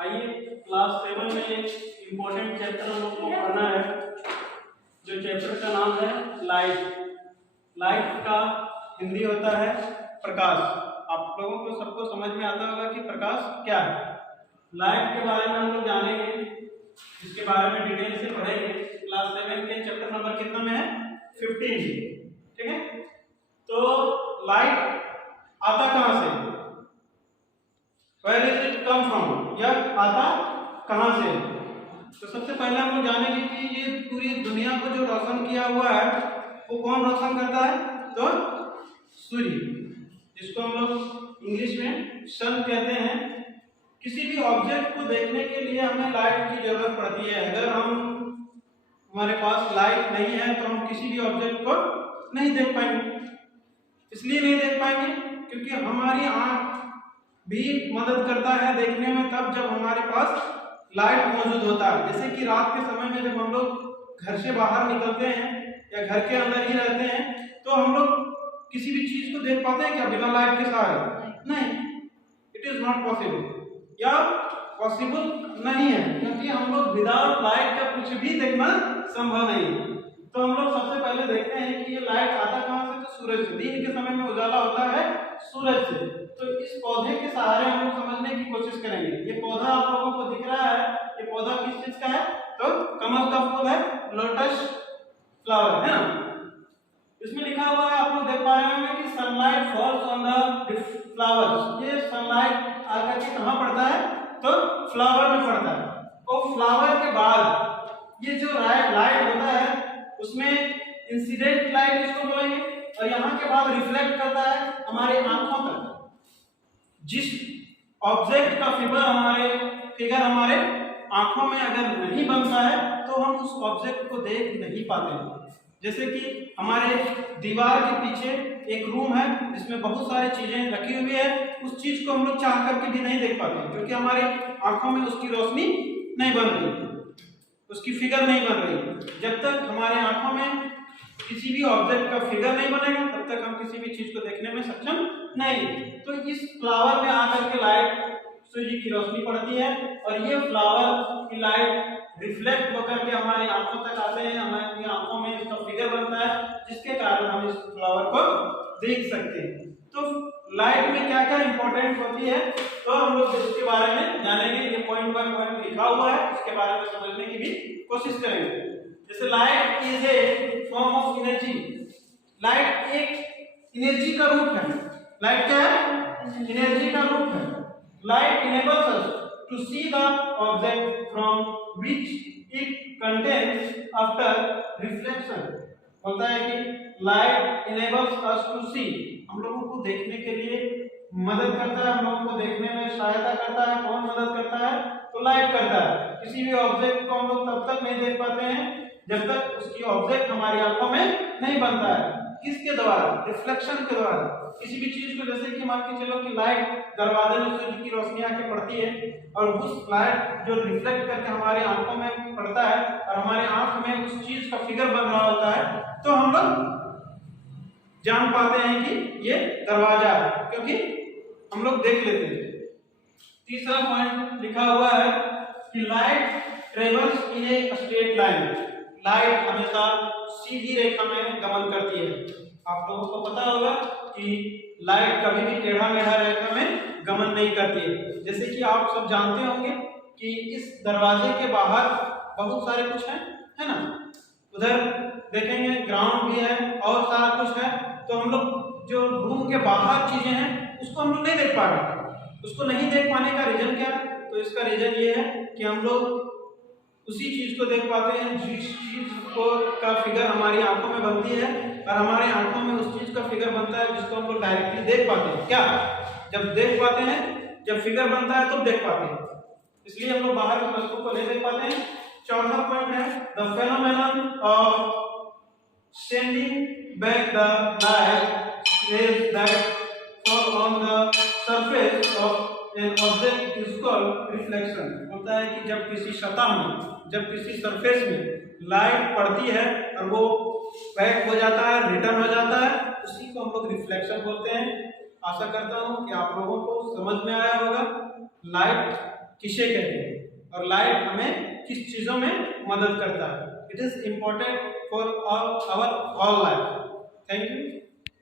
आइए क्लास 7 में एक इम्पोर्टेंट चैप्टर हम लोग को पढ़ना है, जो चैप्टर का नाम है लाइट। लाइट का हिंदी होता है प्रकाश। आप लोगों को सबको समझ में आता होगा कि प्रकाश क्या है। लाइट के बारे में हम लोग जानेंगे, इसके बारे में डिटेल से पढ़ेंगे। क्लास 7 के चैप्टर नंबर कितना में है? 15। ठीक है, तो लाइट आता कहां से? Where does it come from? यह आता कहां से? तो सबसे पहले हम लोग जानेंगे कि ये पूरी दुनिया को जो रोशन किया हुआ है वो कौन रोशन करता है? तो सूर्य, जिसको हम लोग इंग्लिश में सन कहते हैं। किसी भी ऑब्जेक्ट को देखने के लिए हमें लाइट की जरूरत पड़ती है। अगर हमारे पास लाइट नहीं है तो हम किसी भी ऑब्जेक्ट को नहीं देख पाएंगे। इसलिए नहीं देख पाएंगे क्योंकि हमारी आंख भी मदद करता है देखने में तब जब हमारे पास लाइट मौजूद होता है। जैसे कि रात के समय में जब हम लोग घर से बाहर निकलते हैं या घर के अंदर ही रहते हैं तो हम लोग किसी भी चीज को देख पाते हैं क्या बिना लाइट के सहारे? नहीं, इट इज नॉट पॉसिबल या पॉसिबल नहीं है, क्योंकि हम लोग विदाउट लाइट का कुछ भी देखना संभव नहीं है। तो हम लोग सबसे पहले देखते हैं कि ये लाइट आता कहां से? तो सूरज से। दिन के समय में उजाला होता है सूरज से। तो इस पौधे के सहारे हम लोग समझने की कोशिश करेंगे। ये पौधा आप लोगों को दिख रहा है, ये पौधा किस चीज का है? तो कमल का फूल है, लोटस फ्लावर है ना। इसमें लिखा हुआ है, आप लोग देख पा रहे होंगे कि sunlight falls on the flowers. ये सनलाइट आकर के कहां पड़ता है? तो फ्लावर में पड़ता है। और फ्लावर के बाद ये जो लाइट होता है उसमें इंसिडेंट लाइट इसको बोलेंगे, और यहाँ के बाद रिफ्लेक्ट करता है हमारे आंखों तक। जिस ऑब्जेक्ट का फिगर हमारे आंखों में अगर नहीं बनता है तो हम उस ऑब्जेक्ट को देख नहीं पाते हैं। जैसे कि हमारे दीवार के पीछे एक रूम है जिसमें बहुत सारी चीजें रखी हुई है, उस चीज को हम लोग चाह करके भी नहीं देख पाते क्योंकि हमारी आंखों में उसकी रोशनी नहीं बन रही, उसकी फिगर नहीं बन रही। जब तक हमारे आंखों में किसी भी ऑब्जेक्ट का फिगर नहीं बनेगा तब तक हम किसी भी चीज को देखने में सक्षम नहीं। तो इस फ्लावर में आकर के लाइट सूर्य की रोशनी पड़ती है और ये फ्लावर की लाइट रिफ्लेक्ट होकर के हमारी आंखों तक आते हैं, हमारी आंखों में इसका फिगर बनता है जिसके कारण हम इस फ्लावर को देख सकते हैं। तो लाइट में क्या क्या इंपॉर्टेंट होती है तो हम लोग इसके बारे में जानेंगे। ये पॉइंट बाय पॉइंट लिखा हुआ है, इसके बारे में समझने की भी कोशिश करेंगे। जैसे light is a form of energy. Light एक एनर्जी का रूप है। लाइट क्या है? एनर्जी का रूप है। Light enables us to see the object from which it contains after reflection। होता है कि light enables us to see, हम लोगों को देखने के लिए मदद करता है, हम लोगों को देखने में सहायता करता है। कौन मदद करता है? तो लाइट करता है। किसी भी ऑब्जेक्ट को हम लोग तब तक नहीं देख पाते हैं जब तक उसकी ऑब्जेक्ट हमारी आंखों में नहीं बनता है। किसके द्वारा? रिफ्लेक्शन के द्वारा। किसी भी चीज को, जैसे कि मान के चलो कि लाइट दरवाजे में सूरज की रोशनी आके पड़ती है और उस लाइट जो रिफ्लेक्ट करके हमारी आंखों में पड़ता है और हमारे आंख में उस चीज का फिगर बन रहा होता है तो हम लोग जान पाते हैं कि ये दरवाजा है, क्योंकि हम लोग देख लेते हैं। तीसरा पॉइंट लिखा हुआ है कि light travels in a straight line. Light हमेशा सीधी रेखा में गमन करती है। आप लोगों को पता होगा कि लाइट कभी भी टेढ़ा मेढ़ा रेखा में गमन नहीं करती है। जैसे कि आप सब जानते होंगे कि इस दरवाजे के बाहर बहुत सारे कुछ है ना। उधर देखेंगे ग्राउंड भी है और सारा कुछ है। तो हम लोग जो रूम के बाहर चीजें हैं उसको हम लोग नहीं देख पा रहे। उसको नहीं देख पाने का रीजन क्या है? तो इसका रीजन ये है कि हम लोग उसी चीज को देख पाते हैं जिस चीज को का फिगर हमारी आंखों में बनती है और हमारे आंखों में उस चीज का फिगर बनता है जिसको हम लोग डायरेक्टली देख पाते हैं। क्या? जब देख पाते हैं, जब फिगर बनता है तब देख पाते हैं, इसलिए हम लोग बाहर की वस्तु को नहीं देख पाते हैं। चौथा पॉइंट है the phenomenon of sending back the light rays that fall on the surface of an object is called reflection. होता है कि जब किसी सतह में, जब किसी सरफेस में लाइट पड़ती है और वो बैक हो जाता है, रिटर्न हो जाता है, उसी को हम लोग रिफ्लेक्शन बोलते हैं। आशा करता हूं कि आप लोगों को समझ में आया होगा। लाइट किसे कहते हैं और लाइट हमें किस चीजों में मदद करता है। It is important for our whole life. Thank you.